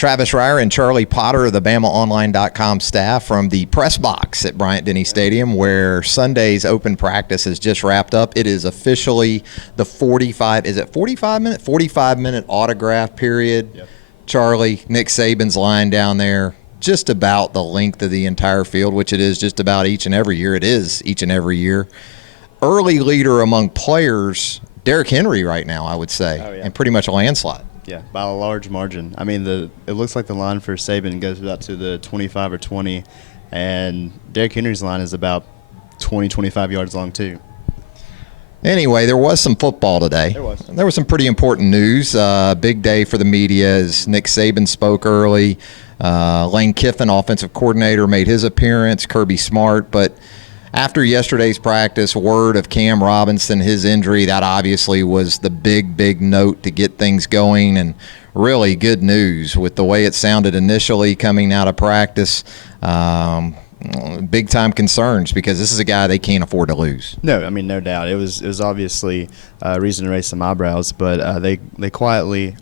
Travis Reier and Charlie Potter of the BamaOnline.com staff from the press box at Bryant-Denny Stadium, where Sunday's open practice has just wrapped up. It is officially the 45-minute autograph period. Yep. Charlie, Nick Saban's line down there, just about the length of the entire field, which it is just about each and every year. It is each and every year. Early leader among players, Derrick Henry right now, I would say, and pretty much a landslide. Yeah, by a large margin. I mean, it looks like the line for Saban goes about to the 25 or 20, and Derrick Henry's line is about 20, 25 yards long too. Anyway, there was some football today. There was some pretty important news. Big day for the media as Nick Saban spoke early. Lane Kiffin, offensive coordinator, made his appearance. Kirby Smart, but after yesterday's practice, word of Cam Robinson, his injury, that obviously was the big note to get things going, and really good news with the way it sounded initially coming out of practice. Big-time concerns because this is a guy they can't afford to lose. No, I mean, no doubt. It was obviously a reason to raise some eyebrows, but they quickly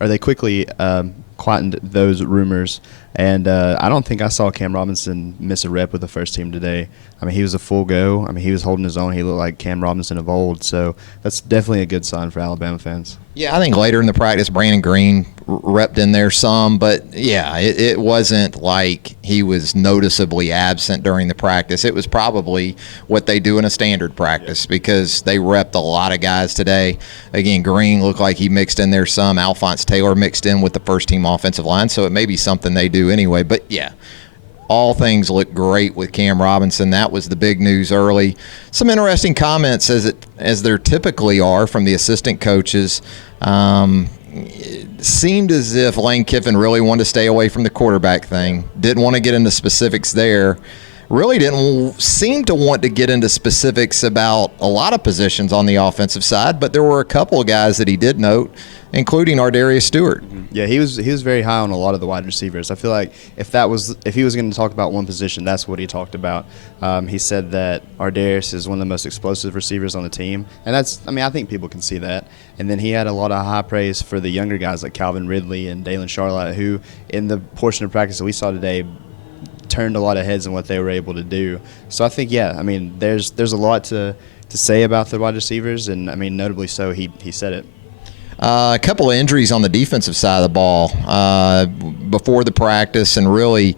quietened those rumors. And I don't think I saw Cam Robinson miss a rep with the first team today. I mean, he was a full go. I mean, he was holding his own. He looked like Cam Robinson of old. So that's definitely a good sign for Alabama fans. Yeah, I think later in the practice, Brandon Green repped in there some. But, yeah, it wasn't like he was noticeably absent during the practice. It was probably what they do in a standard practice because they repped a lot of guys today. Again, Green looked like he mixed in there some. Alphonse Taylor mixed in with the first-team offensive line. So it may be something they do anyway. But, yeah, all things look great with Cam Robinson. That was the big news early. Some interesting comments, as there typically are, from the assistant coaches. It seemed as if Lane Kiffin really wanted to stay away from the quarterback thing. Didn't want to get into specifics there. Really didn't seem to want to get into specifics about a lot of positions on the offensive side, but there were a couple of guys that he did note, including Ardarius Stewart. Yeah, he was very high on a lot of the wide receivers. I feel like if he was going to talk about one position, that's what he talked about. He said that Ardarius is one of the most explosive receivers on the team, and I think people can see that. And then he had a lot of high praise for the younger guys like Calvin Ridley and Dalen Charlotte, who in the portion of practice that we saw today turned a lot of heads in what they were able to do. So I think, there's a lot to say about the wide receivers, and notably so, he said it. A couple of injuries on the defensive side of the ball before the practice and really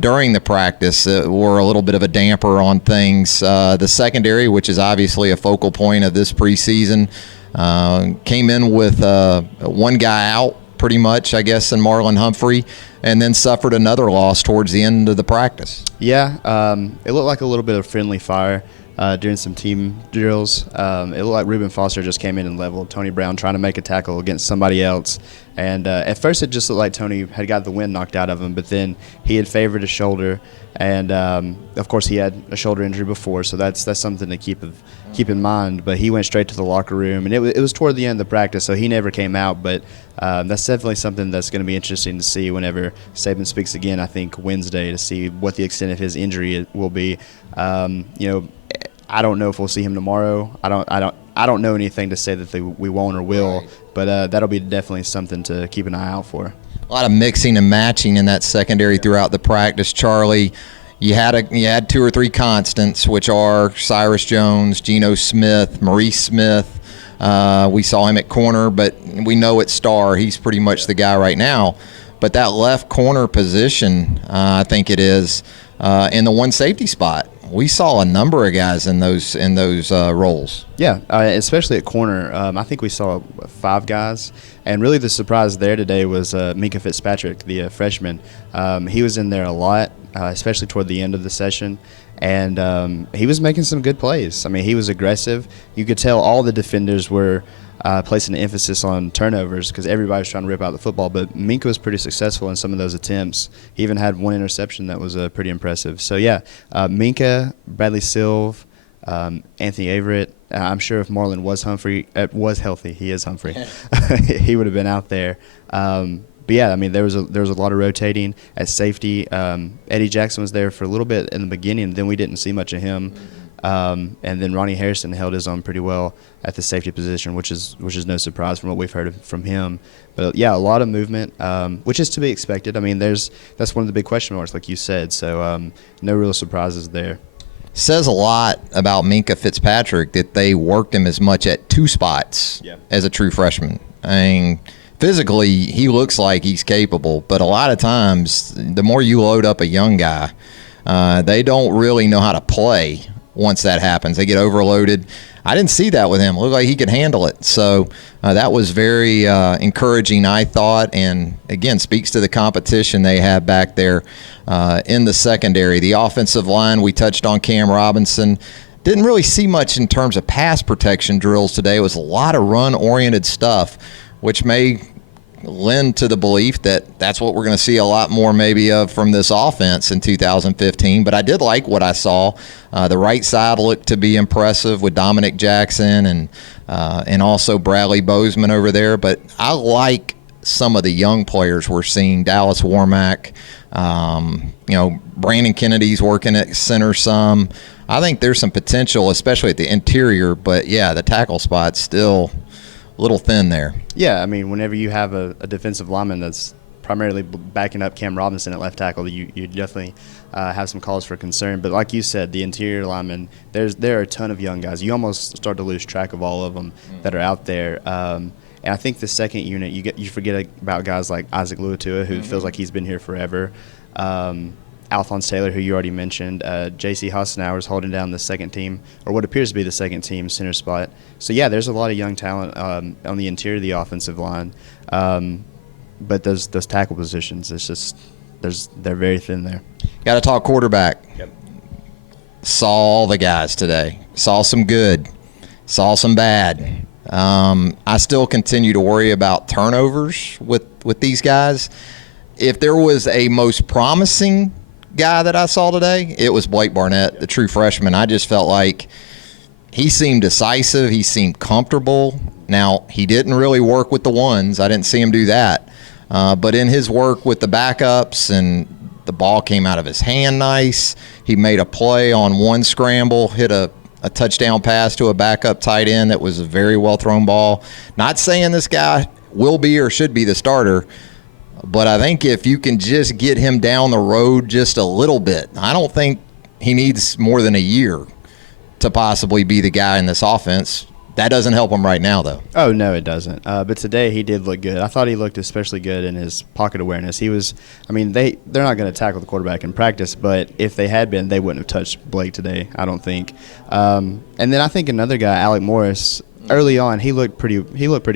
during the practice were a little bit of a damper on things. The secondary, which is obviously a focal point of this preseason, came in with one guy out pretty much, I guess, in Marlon Humphrey, and then suffered another loss towards the end of the practice. Yeah, it looked like a little bit of friendly fire during some team drills. It looked like Reuben Foster just came in and leveled Tony Brown trying to make a tackle against somebody else. And at first it just looked like Tony had got the wind knocked out of him, but then he had favored his shoulder. And, of course, he had a shoulder injury before, so that's something to keep in mind. But he went straight to the locker room, and it was toward the end of the practice, so he never came out. But that's definitely something that's going to be interesting to see whenever Saban speaks again, I think, Wednesday, to see what the extent of his injury will be. I don't know if we'll see him tomorrow. I don't know anything to say that we won't or will, but that'll be definitely something to keep an eye out for. A lot of mixing and matching in that secondary throughout the practice, Charlie. You had two or three constants, which are Cyrus Jones, Geno Smith, Maurice Smith. We saw him at corner, but we know at star he's pretty much the guy right now. But that left corner position, I think it is, in the one safety spot, we saw a number of guys in those roles. Yeah, especially at corner. I think we saw 5 guys. And really the surprise there today was Minkah Fitzpatrick, the freshman. He was in there a lot, especially toward the end of the session. And he was making some good plays. He was aggressive. You could tell all the defenders were placing an emphasis on turnovers because everybody was trying to rip out the football. But Minkah was pretty successful in some of those attempts. He even had one interception that was pretty impressive. So, yeah, Minkah, Bradley Silve, Anthony Averett. I'm sure if Marlon was healthy, he is Humphrey, he would have been out there. But yeah, there was a lot of rotating at safety. Eddie Jackson was there for a little bit in the beginning, then we didn't see much of him. And then Ronnie Harrison held his own pretty well at the safety position, which is no surprise from what we've heard from him. But yeah, a lot of movement, which is to be expected. I mean, that's one of the big question marks, like you said. So no real surprises there. Says a lot about Minkah Fitzpatrick that they worked him as much at two spots as a true freshman. I mean, physically, he looks like he's capable, but a lot of times, the more you load up a young guy, they don't really know how to play once that happens. They get overloaded. I didn't see that with him. It looked like he could handle it. So that was very encouraging, I thought, and again, speaks to the competition they have back there in the secondary. The offensive line, we touched on Cam Robinson. Didn't really see much in terms of pass protection drills today. It was a lot of run-oriented stuff, which may lend to the belief that that's what we're going to see a lot more maybe of from this offense in 2015. But I did like what I saw. The right side looked to be impressive with Dominic Jackson and also Bradley Bozeman over there. But I like some of the young players we're seeing. Dallas Warmack, Brandon Kennedy's working at center some. I think there's some potential, especially at the interior. But, yeah, the tackle spot's still a little thin there. Yeah, I mean, whenever you have a defensive lineman that's primarily backing up Cam Robinson at left tackle, you definitely have some cause for concern. But like you said, the interior linemen, there are a ton of young guys. You almost start to lose track of all of them that are out there. And I think the second unit, you forget about guys like Isaac Luatua, who feels like he's been here forever. Alphonse Taylor, who you already mentioned, J.C. Hassenauer is holding down the second team, or what appears to be the second team center spot. So, yeah, there's a lot of young talent on the interior of the offensive line. But those tackle positions, it's just they're very thin there. Got to talk quarterback. Yep. Saw all the guys today. Saw some good. Saw some bad. I still continue to worry about turnovers with these guys. If there was a most promising guy that I saw today, it was Blake Barnett, the true freshman. I just felt like he seemed decisive. He seemed comfortable. Now, he didn't really work with the ones. I didn't see him do that. But in his work with the backups, and the ball came out of his hand nice. He made a play on one scramble, hit a touchdown pass to a backup tight end that was a very well-thrown ball. Not saying this guy will be or should be the starter, but I think if you can just get him down the road just a little bit, I don't think he needs more than a year to possibly be the guy in this offense. That doesn't help him right now, though. Oh, no, it doesn't. But today he did look good. I thought he looked especially good in his pocket awareness. He was – I mean, they're not going to tackle the quarterback in practice, but if they had been, they wouldn't have touched Blake today, I don't think. And then I think another guy, Alec Morris, early on, he looked pretty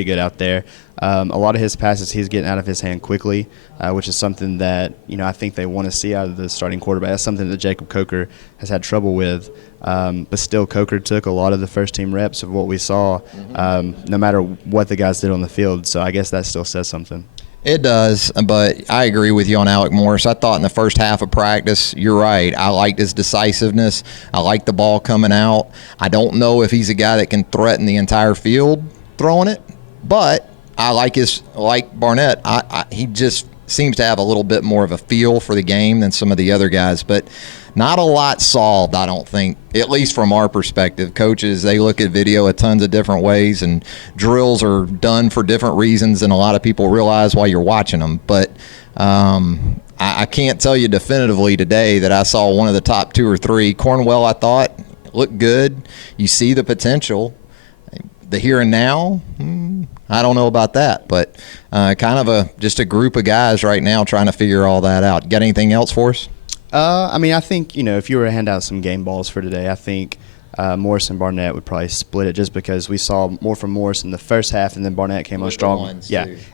good out there. A lot of his passes he's getting out of his hand quickly, which is something that I think they want to see out of the starting quarterback. That's something that Jacob Coker has had trouble with. But still, Coker took a lot of the first-team reps of what we saw, no matter what the guys did on the field. So I guess that still says something. It does, but I agree with you on Alec Morris. I thought in the first half of practice, you're right. I liked his decisiveness. I liked the ball coming out. I don't know if he's a guy that can threaten the entire field throwing it, but I like Barnett. He just seems to have a little bit more of a feel for the game than some of the other guys, but not a lot solved, I don't think, at least from our perspective. Coaches, they look at video a tons of different ways, and drills are done for different reasons than a lot of people realize while you're watching them. But I can't tell you definitively today that I saw one of the top two or three. Cornwell, I thought, looked good. You see the potential. The here and now, I don't know about that, but kind of just a group of guys right now trying to figure all that out. Got anything else for us? I mean, I think, if you were to hand out some game balls for today, I think Morris and Barnett would probably split it, just because we saw more from Morris in the first half, and then Barnett came on strong.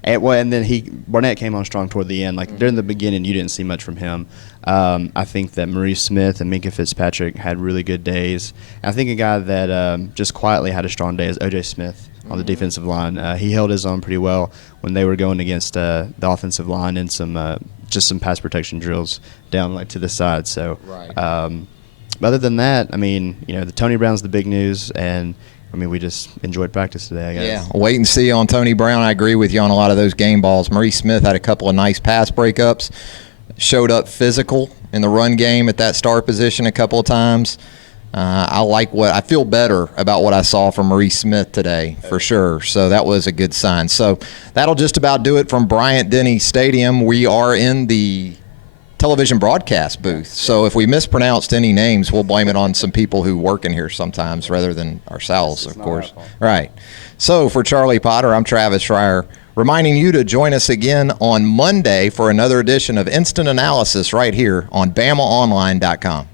And then Barnett came on strong toward the end. Like during the beginning, you didn't see much from him. I think that Maurice Smith and Minkah Fitzpatrick had really good days. And I think a guy that just quietly had a strong day is O.J. Smith on the defensive line. He held his own pretty well when they were going against the offensive line and just some pass protection drills down to the side. So, other than that, I mean, the Tony Brown's the big news, and I mean, we just enjoyed practice today, I guess. Yeah, wait and see on Tony Brown. I agree with you on a lot of those game balls. Maurice Smith had a couple of nice pass breakups, showed up physical in the run game at that star position a couple of times. I feel better about what I saw from Maurice Smith today, for sure. So that was a good sign. So that'll just about do it from Bryant-Denny Stadium. We are in the television broadcast booth. So if we mispronounced any names, we'll blame it on some people who work in here sometimes rather than ourselves, of course. Right. So for Charlie Potter, I'm Travis Reier, reminding you to join us again on Monday for another edition of Instant Analysis right here on BamaOnline.com.